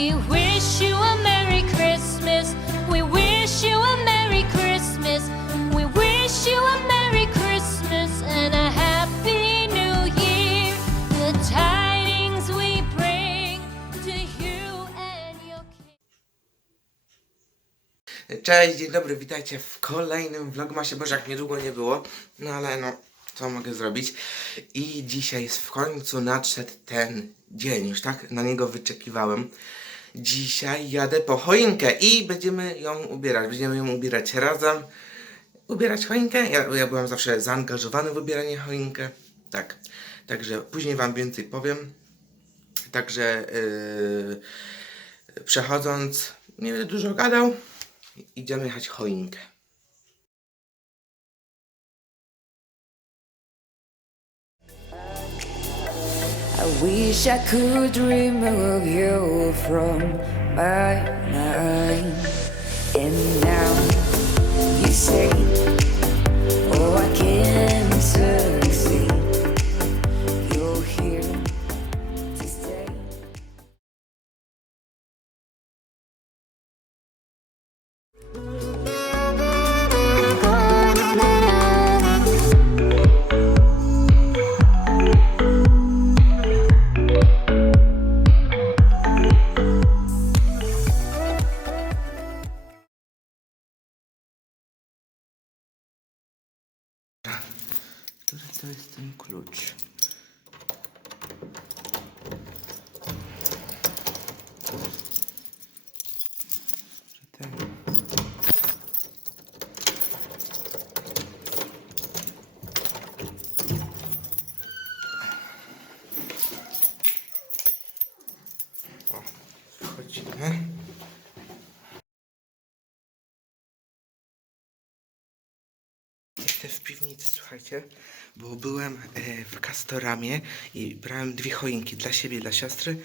We wish you a Merry Christmas. We wish you a Merry Christmas. We wish you a Merry Christmas and a Happy New Year. The tidings we bring to you and your king. Cześć, dzień dobry, witajcie w kolejnym vlogmasie, boże jak niedługo nie było, no ale no, co mogę zrobić? I dzisiaj w końcu nadszedł ten dzień, już tak na niego wyczekiwałem. Dzisiaj jadę po choinkę i będziemy ją ubierać, będziemy ją ubierać razem. Ubierać choinkę? Ja, ja byłem zawsze zaangażowany w ubieranie choinkę, tak. Także później wam więcej powiem. Także yy, przechodząc, nie będę dużo gadał, idziemy jechać choinkę. I wish I could remove you from my mind. And now you say, Który to jest ten klucz? Jestem w piwnicy, słuchajcie, bo byłem e, w Castoramie i brałem dwie choinki dla siebie dla siostry.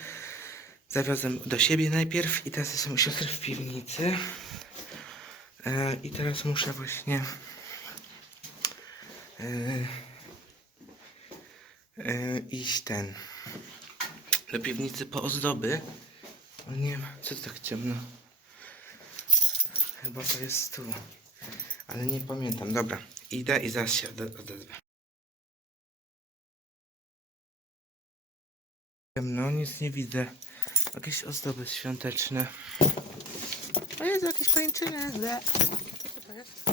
Zawiozłem do siebie najpierw i teraz jestem u siostry w piwnicy. E, I teraz muszę właśnie e, e, iść ten do piwnicy po ozdoby. O nie wiem, co to tak ciemno? Chyba to jest tu. Ale nie pamiętam. Dobra, idę i zaraz się ode- odezwę. No, nic nie widzę. Jakieś ozdoby świąteczne. O Jezu, jakieś kończyny. Co to jest?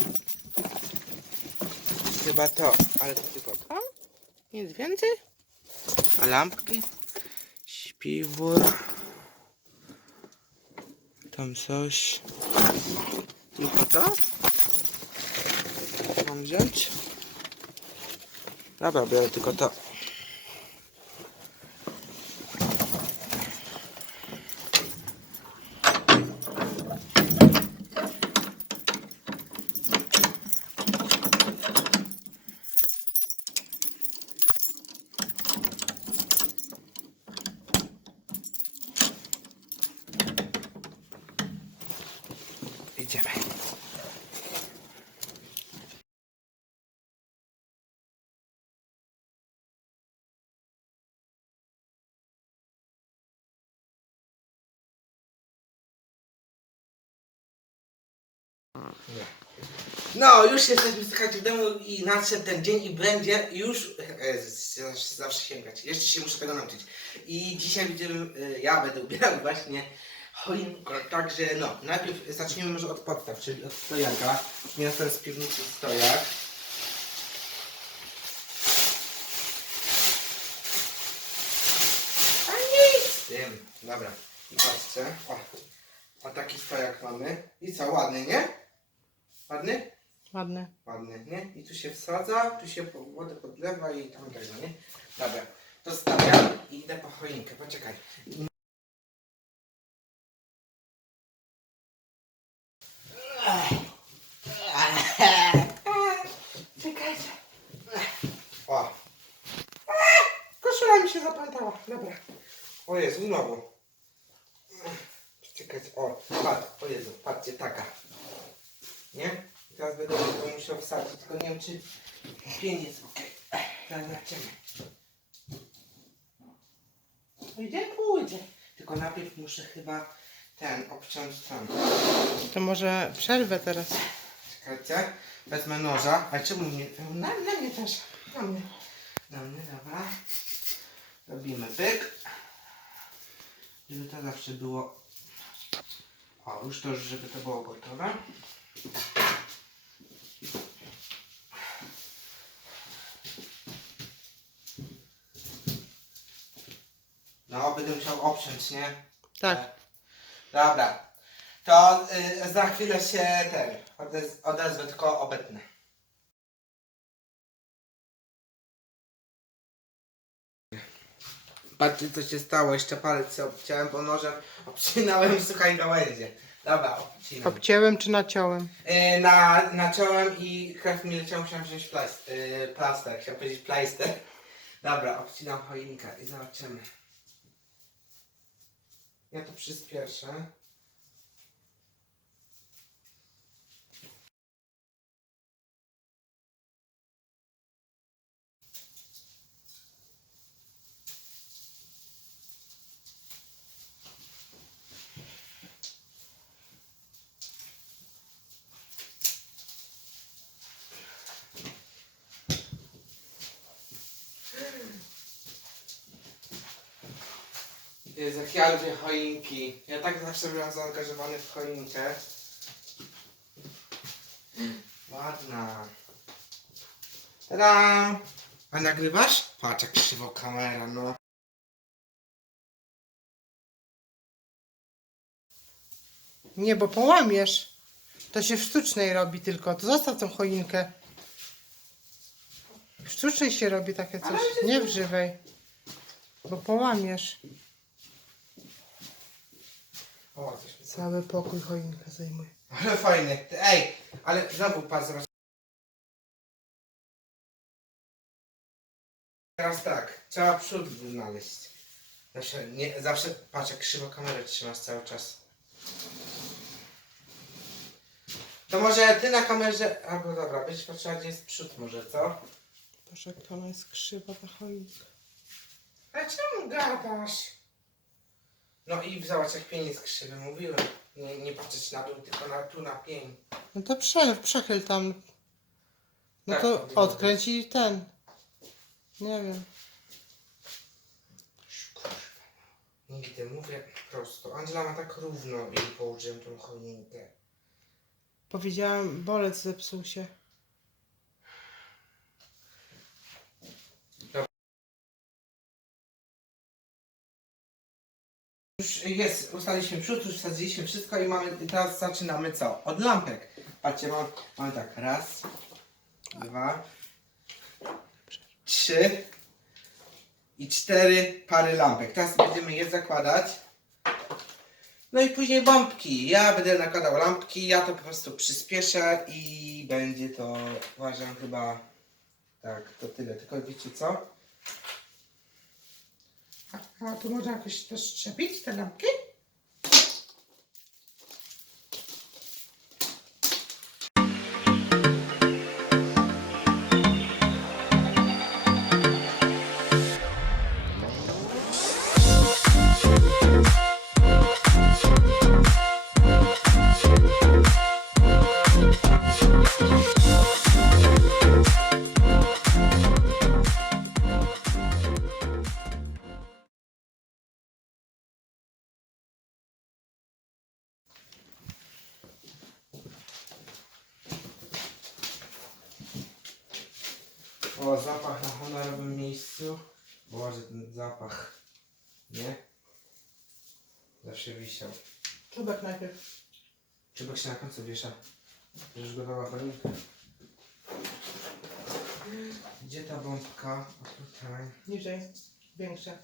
Chyba to, ale to tylko to? Nic więcej? A lampki? Śpiwór. Tam coś. Tylko to? Mam wziąć? Dobra, biorę tylko to. Idziemy. No, już jesteśmy słuchajcie w domu i nadszedł ten dzień i będzie już e, zawsze, sięgać. Jeszcze się muszę tego nauczyć. I dzisiaj będziemy, e, ja będę ubierał właśnie choinkę, także no, najpierw zaczniemy może od podstaw, czyli od stojaka. Niosłem z piwnicy stojak. A nic z tym. Dobra, i patrzcie. O, o taki stojak mamy. I co, ładny, nie? Ładny? Ładne. Ładny, nie? I tu się wsadza, tu się wodę podlewa i tam tego, nie? Dobra, to stawiam i idę po choinkę, poczekaj. Czekajcie. O. Koszula mi się zapamiętała, dobra. O Jezu, znowu. Czekajcie, o, patrz, o Jezu, patrzcie, taka. Nie? I Teraz będę to musiał wsadzić, tylko nie wiem czy pień jest ok. Teraz zobaczymy. Pójdzie? Pójdzie. Tylko najpierw muszę chyba ten obciąć ten. To może przerwę teraz. Czekajcie, wezmę noża. A czemu mnie? Na, na mnie też. Na mnie. Na mnie, dobra. Robimy pyk. Żeby to zawsze było. O, już to, żeby to było gotowe. No, będę musiał obciąć, nie? Tak. Dobra. To y, za chwilę się ten odez odezwę, tylko obetnę. Patrzcie co się stało, jeszcze palec sobie obciąłem, bo nożem obcinałem słuchaj gałęzie. Dobra, obcinam. Obcięłem czy naciąłem? Y, na, naciąłem i krew mi leciała, musiałem wziąć plast, y, plaster, chciałem powiedzieć plajster. Dobra, obcinam choinkę i zobaczymy. Ja to przyspieszę. Jezu, jak ja lubię choinki. Ja tak zawsze byłem zaangażowany w choinkę. Ładna. Tada! A nagrywasz? Patrz jak krzywo kamera, no. Nie, bo połamiesz. To się w sztucznej robi tylko. To zostaw tą choinkę. W sztucznej się robi takie coś. Nie w żywej. Bo połamiesz. O, coś mi Cały pokój choinka zajmuje. Ale fajny. Ej, ale znowu patrz, zobacz. Teraz tak, trzeba przód znaleźć. Zawsze, nie, zawsze patrz jak krzywo kamerę trzymasz cały czas. To może ty na kamerze, albo dobra, będziesz patrzyła gdzie jest przód może, co? Boże, jak to ona jest krzywa ta choinka. A czemu gadasz? No i zobacz jak pień jest krzywy, mówiłem. Nie, nie patrzeć na dół, tylko na, tu na pień. No to prze, przechyl tam. No Tak, to odkręć i ten. Nie wiem. Kurwa. Nigdy mówię prosto. Angela ma tak równo i położyłem tą choinkę. Powiedziałam, bolec zepsuł się. Już jest, ustaliliśmy przód, już wsadziliśmy wszystko i mamy, teraz zaczynamy co? Od lampek. Patrzcie, mam, mam tak, raz, dwa, trzy i cztery pary lampek. Teraz będziemy je zakładać. No i później bombki. Ja będę nakładał lampki, ja to po prostu przyspieszę i będzie to, uważam chyba, tak, to tyle. Tylko wiecie co? Altıma da akıştı şapit selam ki. Zawsze wisiał. Czubek najpierw. Czubek się na końcu wiesza. Już gotowa choinka. Gdzie ta bombka? O tutaj. Niżej. Większe.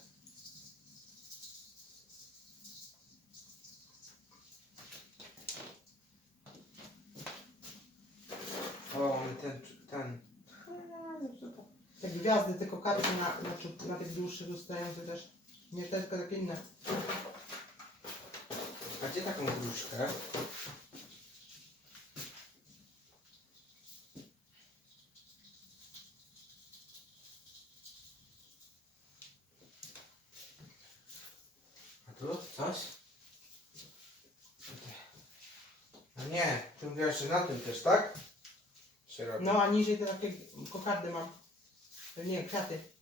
O, ten, ten. Jak gwiazdy, tylko karty na, na, czub- na tych dłuższych ustające też. Nie te, tylko takie inne. A gdzie taką gruszkę? A tu coś? A nie, ty mówiłaś, że na tym też, tak? Się robi. No a niżej takie kokardy mam. Nie, kwiaty.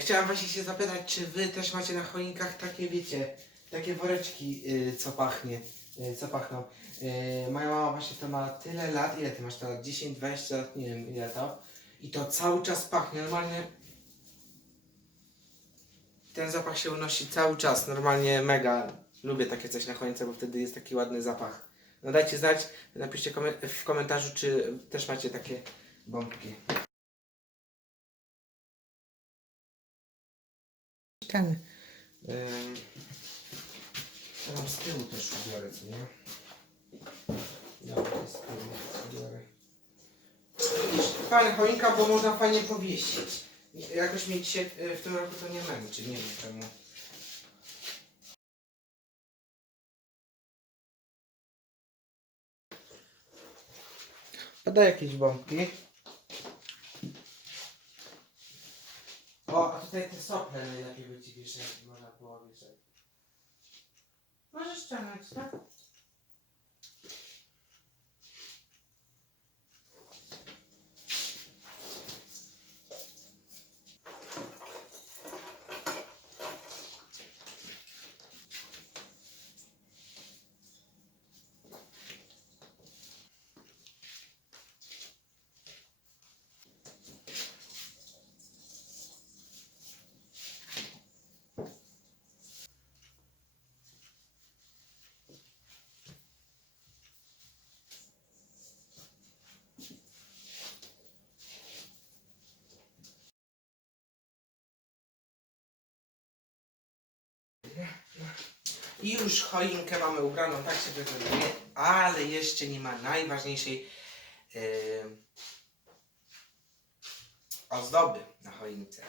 Chciałem właśnie się zapytać, czy wy też macie na choinkach takie, wiecie, takie woreczki, y, co pachnie, y, co pachną. Y, moja mama właśnie to ma tyle lat, ile ty masz teraz? 10, 20 lat, nie wiem ile to. I to cały czas pachnie, normalnie. Ten zapach się unosi cały czas, normalnie mega. Lubię takie coś na choince, bo wtedy jest taki ładny zapach. No dajcie znać, napiszcie w komentarzu, czy też macie takie bombki. Ten. Ja mam z tyłu też ubiorę, co nie? Mam z tyłu ubiorę. Fajna choinka, bo można fajnie powiesić. Jakoś mieć się y, w tym roku to nie męczy, nie wiem czemu. Podaj jakieś bombki. O, a tutaj te sople najlepiej by ci wieszać, można było wieszać. Możesz ściągnąć, tak? I już choinkę mamy ubraną, tak się prezentuje, ale jeszcze nie ma najważniejszej yy, ozdoby na choince.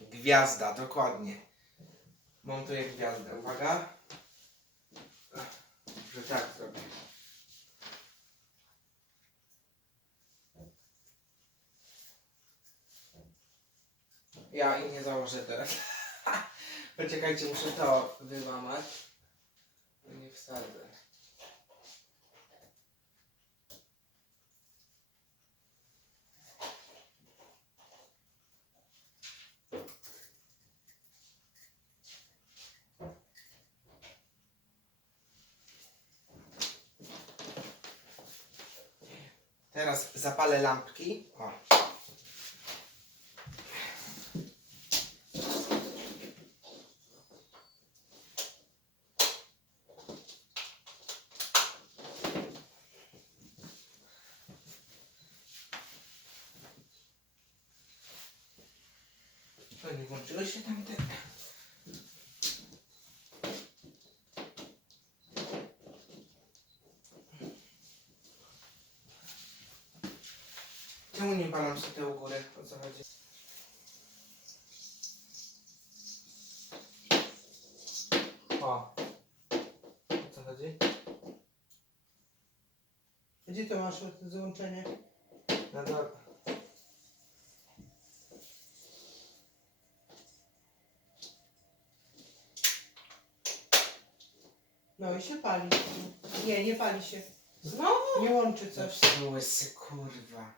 Gwiazda, dokładnie. Montuję gwiazdę, uwaga. Że tak zrobię. Ja i nie założę teraz. Poczekajcie, muszę to wyłamać. Nie wsadzę. Teraz zapalę lampki. O. To nie włączyły się tamte. Czemu nie palam się te u góry? O co chodzi? O. O co chodzi? Gdzie to masz to załączenie? Na dole. I się pali. Nie, nie pali się. Znowu? Nie łączy coś. Łysy, kurwa.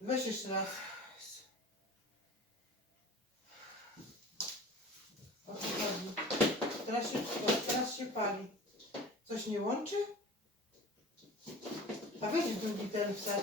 Weź jeszcze raz. O co chodzi? Teraz się, teraz się pali. Coś nie łączy? A weź drugi ten wstać.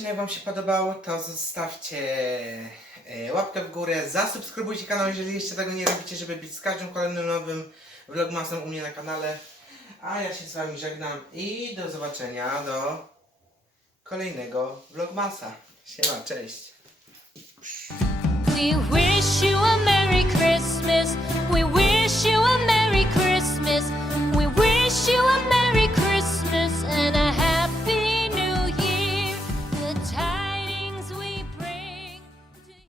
odcinek Wam się podobał, to zostawcie e, łapkę w górę, zasubskrybujcie kanał, jeżeli jeszcze tego nie robicie, żeby być z każdym kolejnym nowym vlogmasem u mnie na kanale. A ja się z Wami żegnam i do zobaczenia do kolejnego vlogmasa. Siema, cześć. We wish you a